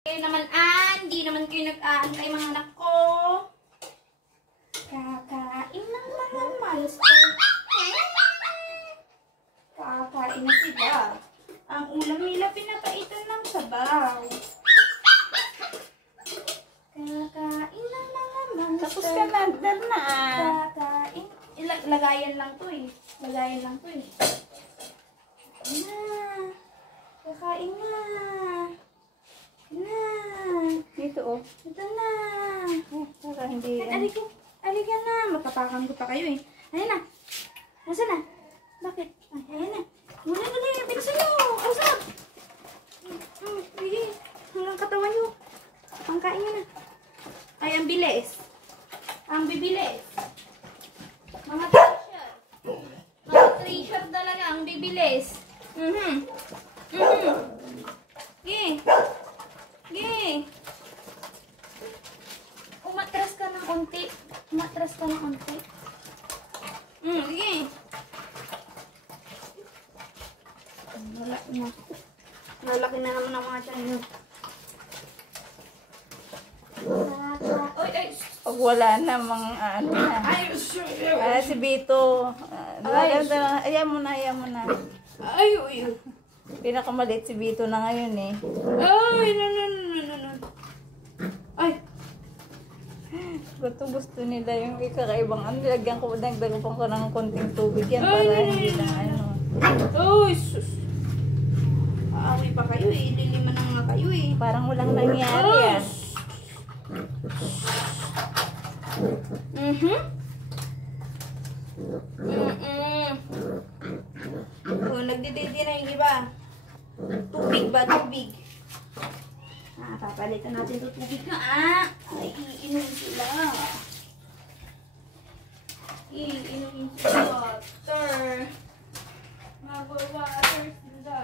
Kayo naman hindi naman kayo nag-aantay mga anak ko. Kakain ng mga monster. Kakain na sila. Ang ulam nila pinapaitan ng sabaw. Kakain ng mga monster. Tapos ka na, na. Kakain. Lagayan lang to eh. Lagayan lang to eh. Kakain na. Kakain na. Na. Dito oh. Ito na. Para hindi. Alika na. Matapakan ko pa kayo eh. Ayan na. Nasaan na? Bakit? Ay, ayan na. Muna. Bilisan nyo. Ausap. Sige. Hanggang katawan nyo. Pangkain nyo na. Ay, ang bilis. Ang bibilis. Mga treasure. Mga treasure talaga. Ang bibilis. Sige. Sige. Umatras ka ng konti. Umatras ka ng konti. Sige. Lalaki na. Lalaki na naman ang mga tiyan nyo. Oy. Pag wala na mga ano na. Si Bito. Ayan mo na. Ay. Pinakamaliit si Bito na ngayon eh. Ay, no. Ay. Gusto nila yung kakaibang ano. Nagdagan ko ng konting tubig yan para hindi na ano. Ay, sus. Aawi pa kayo eh. Liliman na nga kayo eh. Parang walang nangyari ah. Nagdididi na yung iba. Tubig ba? Tubig. Papalitan natin ito tubig na Ay, iinom sila. Iinumin sila water. Mag-water sila.